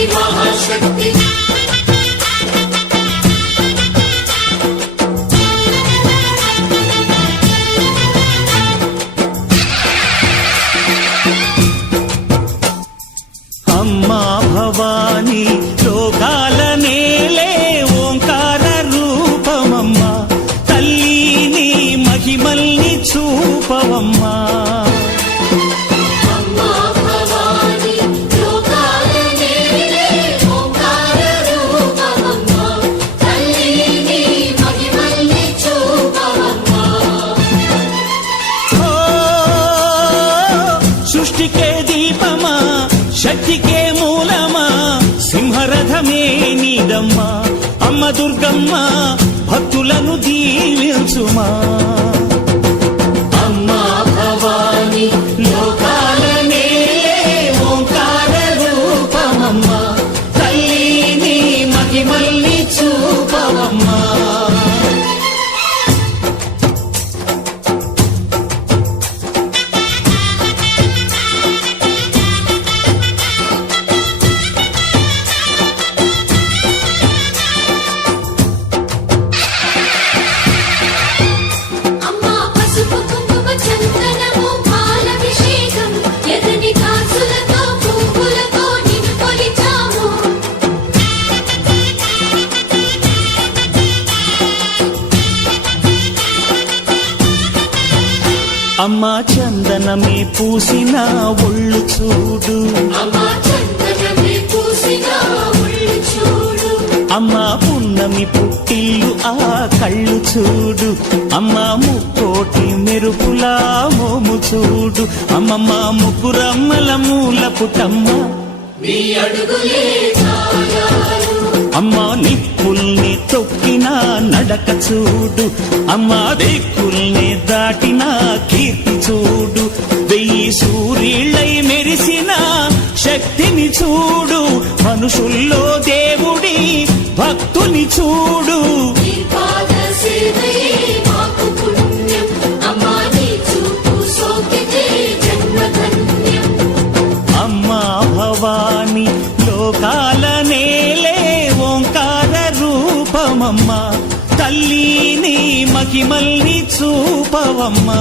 శక్తి మహాశక్తి అమ్మా భవాని లోకాల నేలే ఓంకార రూపమమ్మా తల్లిని మహిమల్ని చూపవమ్మా సృష్టికే దీపమా శక్తికే మూలమా సింహరథమే నీదమ్మా అమ్మ దుర్గమ్మ భక్తులను దీవించుమా అమ్మా భవాని లోకాల నేలే ఓంకార రూపమమ్మా తల్లిని మహిమల్ని చూపవమ్మా అమ్మా చందనమే పూసిన ఒళ్ళు చూడు అమ్మా పున్నమి పుట్టిల్లు ఆ కళ్ళు చూడు అమ్మా ముక్కోటి మెరుపులా మోము చూడు అమ్మమ్మ ముగ్గురమ్మల మూల పుటమ్మ అమ్మా నిప్పుల్ని తొక్కిన నడక చూడు అమ్మా దిక్కుల్ని దాటిన కీర్తి చూడు 1000 సూర్యుళ్ళై మెరిసిన శక్తిని చూడు మనుషుల్లో దేవుడి భక్తుని చూడు అమ్మా భవాని లోకాల నేలే ఓంకార రూపమమ్మా తల్లిని మహిమల్ని చూపవమ్మా